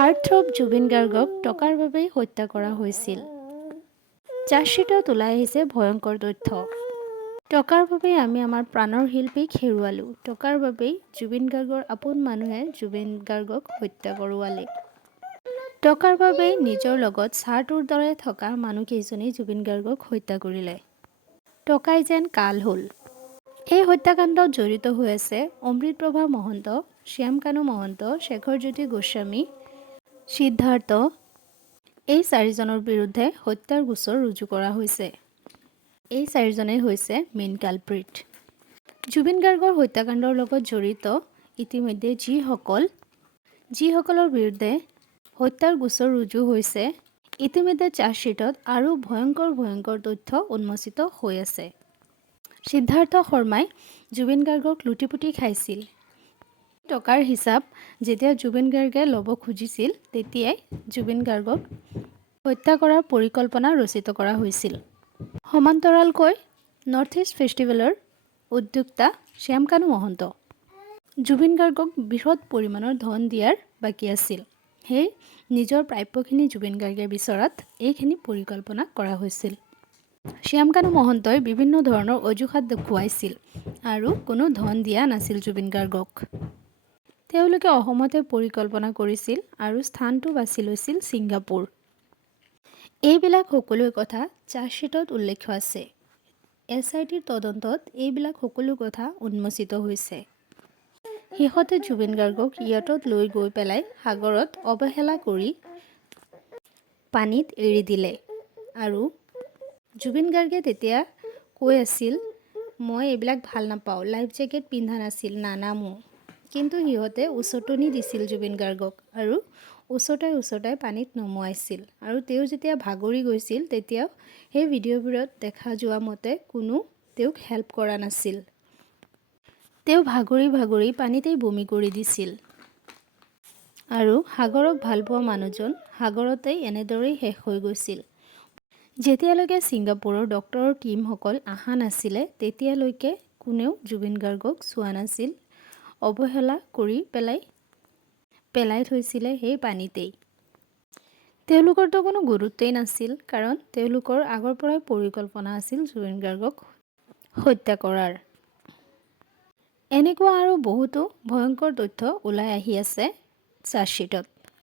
Heartthrob Zubeen গাৰ্গক টকাৰ বাবেই হত্যা কৰা হৈছিল। চাৰ্জশ্বিটত ওলাই আহিছে ভয়ংকৰ তথ্য। টকাৰ বাবেই আমি আমাৰ প্ৰাণৰ শিল্পীক হেৰুৱালোঁ। টকাৰ বাবেই জুবিন গাৰ্গৰ আপোন মানুহে জুবিন গাৰ্গক হত্যা কৰোৱালে। টকাৰ বাবেই নিজৰ লগত চাহটোৰ দৰে থকা মানুহকেইজনেই জুবিন গাৰ্গক হত্যা কৰিলে। টকাই যেন কাল হ'ল। এই হত্যাকাণ্ডত জড়িত হৈ আছে অমৃতপ্ৰভা মহন্ত, শ্যামকানু মহন্ত, শেখৰজ্যোতি গোস্বামী, সিদ্ধাৰ্থ। এই চাৰিজনৰ বিৰুদ্ধে হত্যাৰ গোচৰ ৰুজু কৰা হৈছে। এই চাৰিজনেই হৈছে মেইন কালপ্ৰিট। জুবিন গাৰ্গৰ হত্যাকাণ্ডৰ লগত জড়িত ইতিমধ্যে যিসকলৰ বিৰুদ্ধে হত্যাৰ গোচৰ ৰুজু হৈছে, ইতিমধ্যে চাৰ্জশ্বিটত আৰু ভয়ংকৰ তথ্য উন্মোচিত হৈ আছে। সিদ্ধাৰ্থ শৰ্মাই জুবিন গাৰ্গক লুটিপুতি খাইছিল। টকাৰ হিচাপ যেতিয়া জুবিন গাৰ্গে ল'ব খুজিছিল, তেতিয়াই জুবিন গাৰ্গক হত্যা কৰাৰ পৰিকল্পনা ৰচিত কৰা হৈছিল। সমান্তৰালকৈ নৰ্থ ইষ্ট ফেষ্টিভেলৰ উদ্যোক্তা শ্যামকানু মহন্ত। জুবিন গাৰ্গক বৃহৎ পৰিমাণৰ ধন দিয়াৰ বাকী আছিল। সেই নিজৰ প্ৰাপ্যখিনি জুবিন গাৰ্গে বিচৰাত এইখিনি পৰিকল্পনা কৰা হৈছিল। শ্যামকানু মহন্তই বিভিন্ন ধৰণৰ অজুহাত দেখুৱাইছিল আৰু কোনো ধন দিয়া নাছিল জুবিন গাৰ্গক। তেওঁলোকে অসমতে পৰিকল্পনা কৰিছিল আৰু স্থানটো বাছি লৈছিল ছিংগাপুৰ। এইবিলাক সকলো কথা চাৰ্জশ্বিটত উল্লেখ আছে। SITৰ তদন্তত এইবিলাক সকলো কথা উন্মোচিত হৈছে। শেষতে জুবিন গাৰ্গক ইয়াতত লৈ গৈ পেলাই সাগৰত অৱহেলা কৰি পানীত এৰি দিলে। আৰু জুবিন গাৰ্গে তেতিয়া কৈ আছিল, মই এইবিলাক ভাল নাপাওঁ, লাইফ জেকেট পিন্ধা নাছিল, নানামো। কিন্তু সিহঁতে উচটনি দিছিল জুবিন গাৰ্গক আৰু উচটাই পানীত নমুৱাইছিল। আৰু তেওঁ যেতিয়া ভাগৰি গৈছিল, তেতিয়াও সেই ভিডিঅ'বোৰত দেখা যোৱা মতে কোনো তেওঁক হেল্প কৰা নাছিল। তেওঁ ভাগৰি পানীতেই বমি কৰি দিছিল। আৰু সাগৰক ভালপোৱা মানুহজন সাগৰতেই এনেদৰেই শেষ হৈ গৈছিল। যেতিয়ালৈকে ছিংগাপুৰৰ ডক্টৰৰ টীমসকল অহা নাছিলে, তেতিয়ালৈকে কোনেও জুবিন গাৰ্গক চোৱা নাছিল। অৱহেলা কৰি পেলাই থৈছিলে সেই পানীতেই। তেওঁলোকৰতো কোনো গুৰুত্বই নাছিল, কাৰণ তেওঁলোকৰ আগৰ পৰাই পৰিকল্পনা আছিল জুবিন গাৰ্গক হত্যা কৰাৰ। এনেকুৱা আৰু বহুতো ভয়ংকৰ তথ্য ওলাই আহি আছে চাৰ্জশ্বিটত।